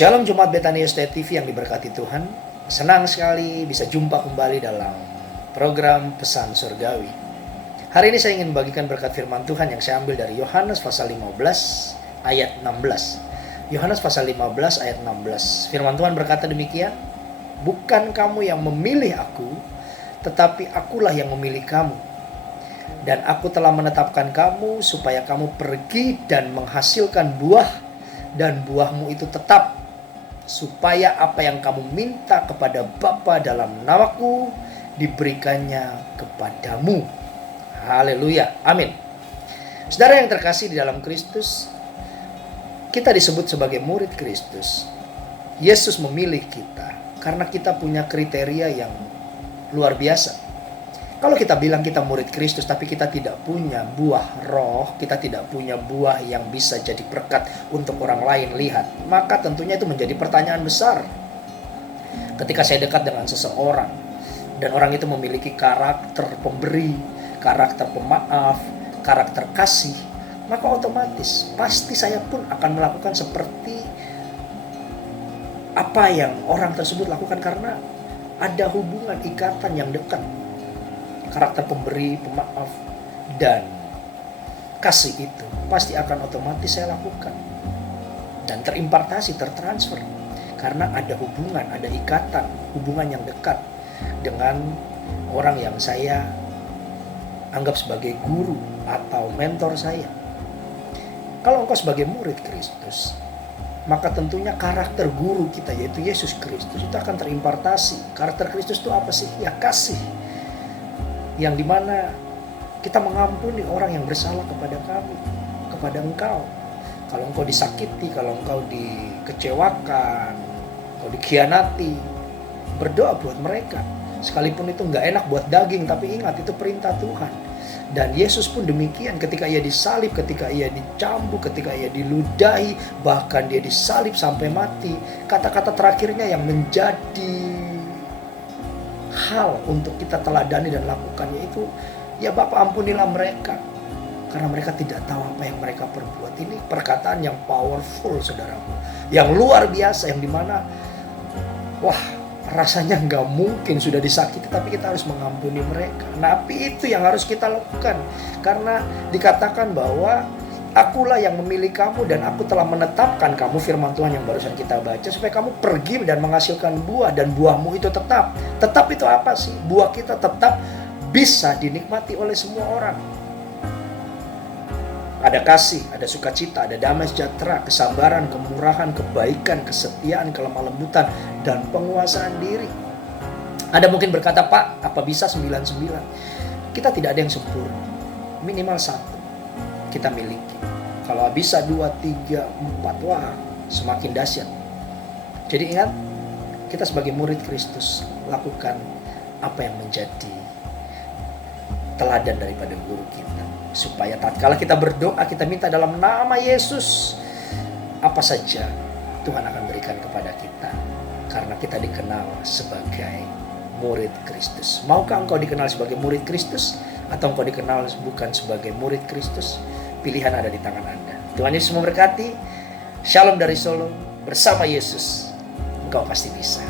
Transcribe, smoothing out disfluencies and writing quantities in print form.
Shalom Jemaat Betania State TV yang diberkati Tuhan. Senang sekali bisa jumpa kembali dalam program Pesan Surgawi. Hari ini saya ingin membagikan berkat firman Tuhan yang saya ambil dari Yohanes pasal 15 ayat 16. Yohanes pasal 15 ayat 16. Firman Tuhan berkata demikian, "Bukan kamu yang memilih aku, tetapi akulah yang memilih kamu. Dan aku telah menetapkan kamu supaya kamu pergi dan menghasilkan buah, dan buahmu itu tetap, supaya apa yang kamu minta kepada Bapa dalam namaku diberikannya kepadamu." Haleluya, amin. Saudara yang terkasih di dalam Kristus, kita disebut sebagai murid Kristus. Yesus memilih kita karena kita punya kriteria yang luar biasa. Kalau kita bilang kita murid Kristus tapi kita tidak punya buah roh, kita tidak punya buah yang bisa jadi berkat untuk orang lain lihat, maka tentunya itu menjadi pertanyaan besar. Ketika saya dekat dengan seseorang dan orang itu memiliki karakter pemberi, karakter pemaaf, karakter kasih, maka otomatis pasti saya pun akan melakukan seperti apa yang orang tersebut lakukan karena ada hubungan ikatan yang dekat. Karakter pemberi, pemaaf, dan kasih itu pasti akan otomatis saya lakukan. Dan terimpartasi, tertransfer. Karena ada hubungan, ada ikatan, hubungan yang dekat dengan orang yang saya anggap sebagai guru atau mentor saya. Kalau engkau sebagai murid Kristus, maka tentunya karakter guru kita yaitu Yesus Kristus itu akan terimpartasi. Karakter Kristus itu apa sih? Ya kasih. Yang dimana kita mengampuni orang yang bersalah kepada kami, kepada engkau. Kalau engkau disakiti, kalau engkau dikecewakan, engkau dikhianati, berdoa buat mereka. Sekalipun itu gak enak buat daging, tapi ingat itu perintah Tuhan. Dan Yesus pun demikian, ketika ia disalib, ketika ia dicambuk, ketika ia diludahi, bahkan dia disalib sampai mati. Kata-kata terakhirnya yang menjadi hal untuk kita teladani dan lakukan, yaitu ya Bapa, ampunilah mereka karena mereka tidak tahu apa yang mereka perbuat. Ini perkataan yang powerful, saudaraku, yang luar biasa, yang dimana wah rasanya nggak mungkin sudah disakiti tapi kita harus mengampuni mereka. Tapi itu yang harus kita lakukan karena dikatakan bahwa akulah yang memilih kamu dan aku telah menetapkan kamu, firman Tuhan yang barusan kita baca, supaya kamu pergi dan menghasilkan buah dan buahmu itu tetap. Tetap itu apa sih? Buah kita tetap bisa dinikmati oleh semua orang. Ada kasih, ada sukacita, ada damai sejahtera, kesabaran, kemurahan, kebaikan, kesetiaan, kelemah lembutan, dan penguasaan diri. Ada mungkin berkata, "Pak, apa bisa 99?" Kita tidak ada yang sempurna. Minimal 1 kita miliki. Kalau bisa 2, 3, 4, wah semakin dahsyat. Jadi ingat, kita sebagai murid Kristus lakukan apa yang menjadi teladan daripada guru kita, supaya tatkala kita berdoa, kita minta dalam nama Yesus, apa saja Tuhan akan berikan kepada kita karena kita dikenal sebagai murid Kristus. Maukah engkau dikenal sebagai murid Kristus atau engkau dikenal bukan sebagai murid Kristus? Pilihan ada di tangan Anda. Tuhan Yesus memberkati. Shalom dari Solo. Bersama Yesus, engkau pasti bisa.